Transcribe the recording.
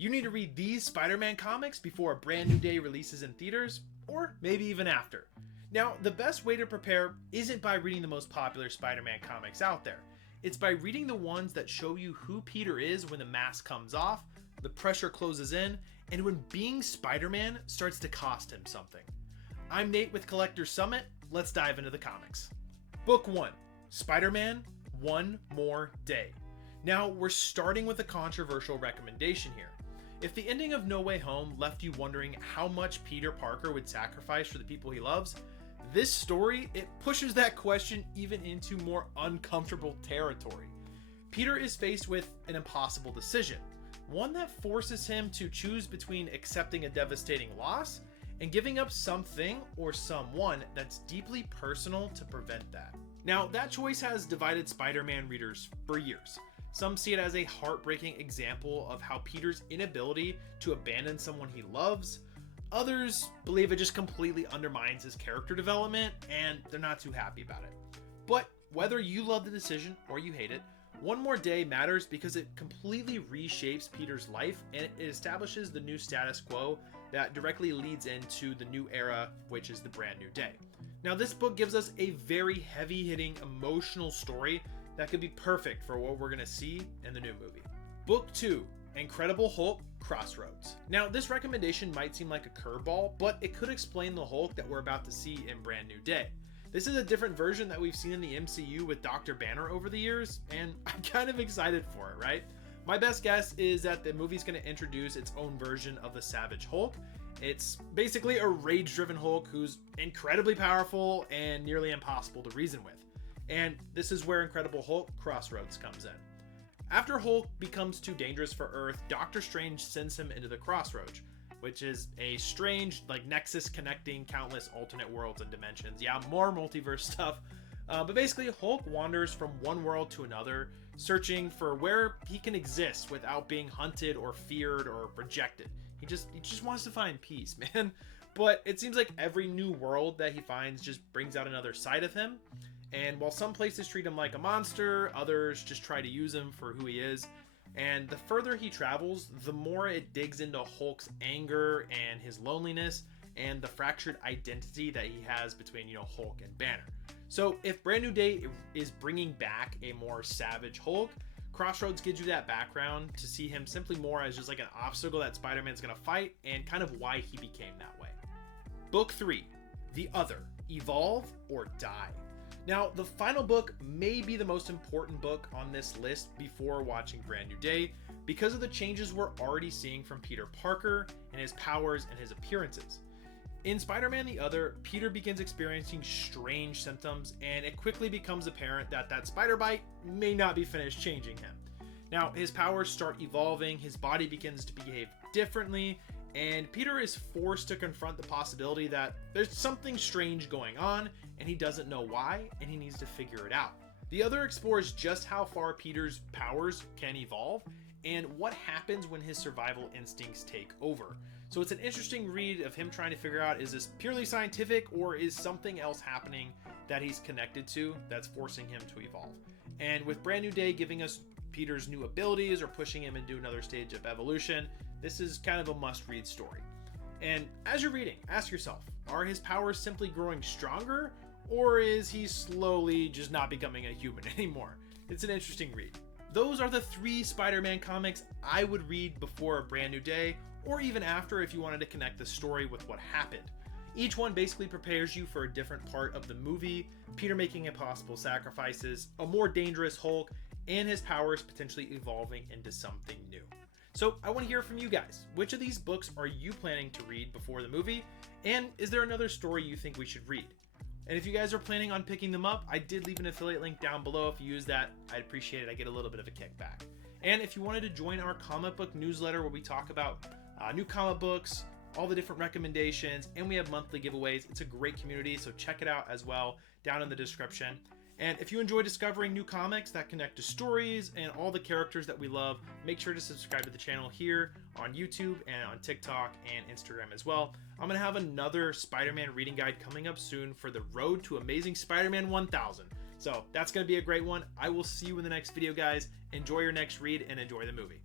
You need to read these Spider-Man comics before A Brand New Day releases in theaters, or maybe even after. Now, the best way to prepare isn't by reading the most popular Spider-Man comics out there. It's by reading the ones that show you who Peter is when the mask comes off, the pressure closes in, and when being Spider-Man starts to cost him something. I'm Nate with Collector Summit. Let's dive into the comics. Book 1, Spider-Man, One More Day. Now, we're starting with a controversial recommendation here. If the ending of No Way Home left you wondering how much Peter Parker would sacrifice for the people he loves, this story, it pushes that question even into more uncomfortable territory. Peter is faced with an impossible decision, one that forces him to choose between accepting a devastating loss and giving up something or someone that's deeply personal to prevent that. Now, that choice has divided Spider-Man readers for years. Some see it as a heartbreaking example of how Peter's inability to abandon someone he loves. Others believe it just completely undermines his character development, and they're not too happy about it. But whether you love the decision or you hate it, One More Day matters because it completely reshapes Peter's life and it establishes the new status quo that directly leads into the new era, which is the Brand New Day. Now, this book gives us a very heavy-hitting, emotional story that could be perfect for what we're going to see in the new movie. Book 2, Incredible Hulk, Crossroads. Now, this recommendation might seem like a curveball, but it could explain the Hulk that we're about to see in Brand New Day. This is a different version that we've seen in the MCU with Dr. Banner over the years, and I'm kind of excited for it, right? My best guess is that the movie's going to introduce its own version of the Savage Hulk. It's basically a rage-driven Hulk who's incredibly powerful and nearly impossible to reason with. And this is where Incredible Hulk Crossroads comes in. After Hulk becomes too dangerous for Earth, Doctor Strange sends him into the Crossroads, which is a strange nexus connecting countless alternate worlds and dimensions. Yeah, more multiverse stuff. But basically, Hulk wanders from one world to another, searching for where he can exist without being hunted or feared or rejected. He just wants to find peace, man. But it seems like every new world that he finds just brings out another side of him. And while some places treat him like a monster, others just try to use him for who he is. And the further he travels, the more it digs into Hulk's anger and his loneliness and the fractured identity that he has between, Hulk and Banner. So if Brand New Day is bringing back a more savage Hulk, Crossroads gives you that background to see him simply more as just like an obstacle that Spider-Man's going to fight and kind of why he became that way. Book 3, The Other, Evolve or Die. Now, the final book may be the most important book on this list before watching Brand New Day because of the changes we're already seeing from Peter Parker and his powers and his appearances. In Spider-Man the Other, Peter begins experiencing strange symptoms and it quickly becomes apparent that spider bite may not be finished changing him. Now, his powers start evolving, his body begins to behave differently, and Peter is forced to confront the possibility that there's something strange going on and he doesn't know why and he needs to figure it out. The Other explores just how far Peter's powers can evolve and what happens when his survival instincts take over. So it's an interesting read of him trying to figure out, is this purely scientific or is something else happening that he's connected to that's forcing him to evolve? And with Brand New Day giving us Peter's new abilities or pushing him into another stage of evolution, this is kind of a must-read story. And as you're reading, ask yourself, are his powers simply growing stronger, or is he slowly just not becoming a human anymore? It's an interesting read. Those are the 3 Spider-Man comics I would read before A Brand New Day, or even after if you wanted to connect the story with what happened. Each one basically prepares you for a different part of the movie, Peter making impossible sacrifices, a more dangerous Hulk, and his powers potentially evolving into something new. So I want to hear from you guys. Which of these books are you planning to read before the movie? And is there another story you think we should read? And if you guys are planning on picking them up, I did leave an affiliate link down below. If you use that, I'd appreciate it. I get a little bit of a kickback. And if you wanted to join our comic book newsletter where we talk about new comic books, all the different recommendations, and we have monthly giveaways, it's a great community, so check it out as well down in the description. And if you enjoy discovering new comics that connect to stories and all the characters that we love, make sure to subscribe to the channel here on YouTube and on TikTok and Instagram as well. I'm going to have another Spider-Man reading guide coming up soon for the road to Amazing Spider-Man 1000. So that's going to be a great one. I will see you in the next video, guys. Enjoy your next read and enjoy the movie.